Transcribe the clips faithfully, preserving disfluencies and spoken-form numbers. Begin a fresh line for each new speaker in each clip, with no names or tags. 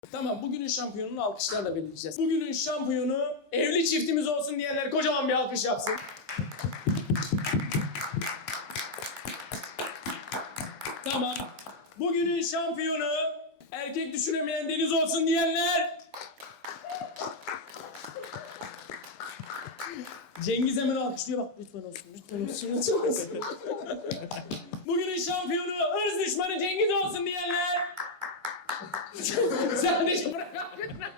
Tamam, bugünün şampiyonunu alkışlarla belirleyeceğiz. Bugünün şampiyonu evli çiftimiz olsun diyenler kocaman bir alkış yapsın. Tamam. Bugünün şampiyonu erkek düşüremeyen Deniz olsun diyenler. Cengiz hemen alkışlıyor, bak lütfen olsun, lütfen olsun, lütfen olsun. Bugünün şampiyonu hırs düşmanı Cengiz olsun diyenler. Sen de şu bırak.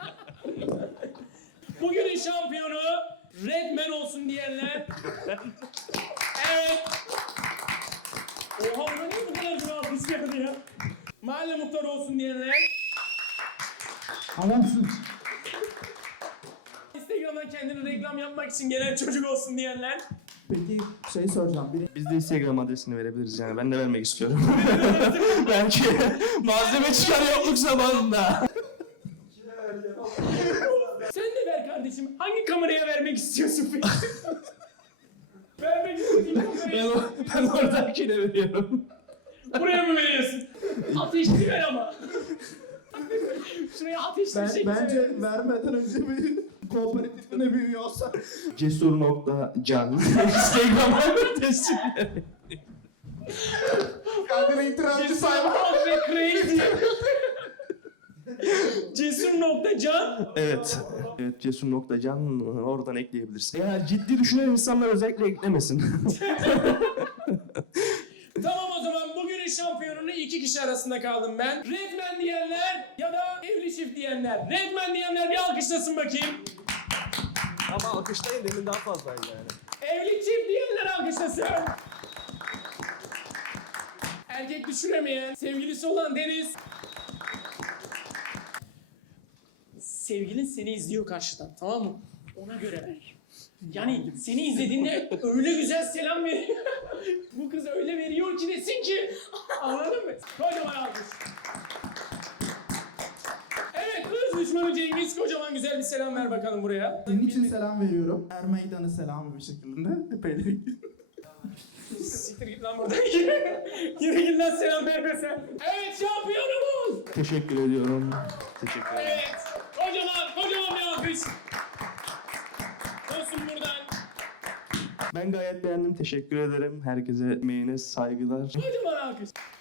Bugünün şampiyonu Redman olsun diyenler. Evet. Oha, buna niye bu kadar zor alkış geldi ya? Mahalle muhtarı olsun diyenler.
Adamsın.
Instagram'dan kendini reklam yapmak için gelen çocuk olsun diyenler.
Peki şey soracağım. Biri...
Biz de Instagram adresini verebiliriz yani. Ben de vermek istiyorum. Belki malzeme çıkar yokluk zamanında.
Sen de ver kardeşim. Hangi kameraya vermek istiyorsun peki? Vermek istediğin
Ben,
kamerayı
o, ben oradakine veriyorum.
buraya mı veriyorsun? Ateşli ver ama. Şuraya ateşli
Ben,
bir şekilde
bence
ver.
vermeden önce bir kooperatifine büyüyor olsa.
Cesur nokta can. Instagram adresi.
Kendine itirazcı sayma.
Cesur ve crazy. Cesur nokta can.
Evet. Evet, cesur nokta can oradan ekleyebilirsin. Ya ciddi düşünen insanlar özellikle eklemesin.
Tamam, o zaman bugünün şampiyonunu iki kişi arasında kaldım ben. Redman diyenler ya da evli çift diyenler. Redman diyenler bir alkışlasın bakayım.
Ama alkışlayın, demin daha fazlaydı yani.
Evli çift diyenler alkışlasın. Erkek düşüremeyen, sevgilisi olan Deniz. Sevgilin seni izliyor karşıdan, tamam mı? Ona göre ver. Yani seni izlediğinde öyle güzel selam veriyor. Bu kız öyle veriyor ki desin ki. Anladın mı? Kocaman alkış. Evet, hırs düşmanı Cengiz, kocaman güzel bir selam ver bakalım buraya.
Senin için selam veriyorum. Er meydanı selamı bir şekilde. Epeyli.
Siktir git lan buradan. Yine git lan, selam verme sen. Evet, şampiyonumuz.
Teşekkür ediyorum. Teşekkür ederim.
Evet, kocaman kocaman bir alkış. Olsun buradan.
Ben gayet beğendim. Teşekkür ederim. Herkese emeğine saygılar.
Kocaman alkış.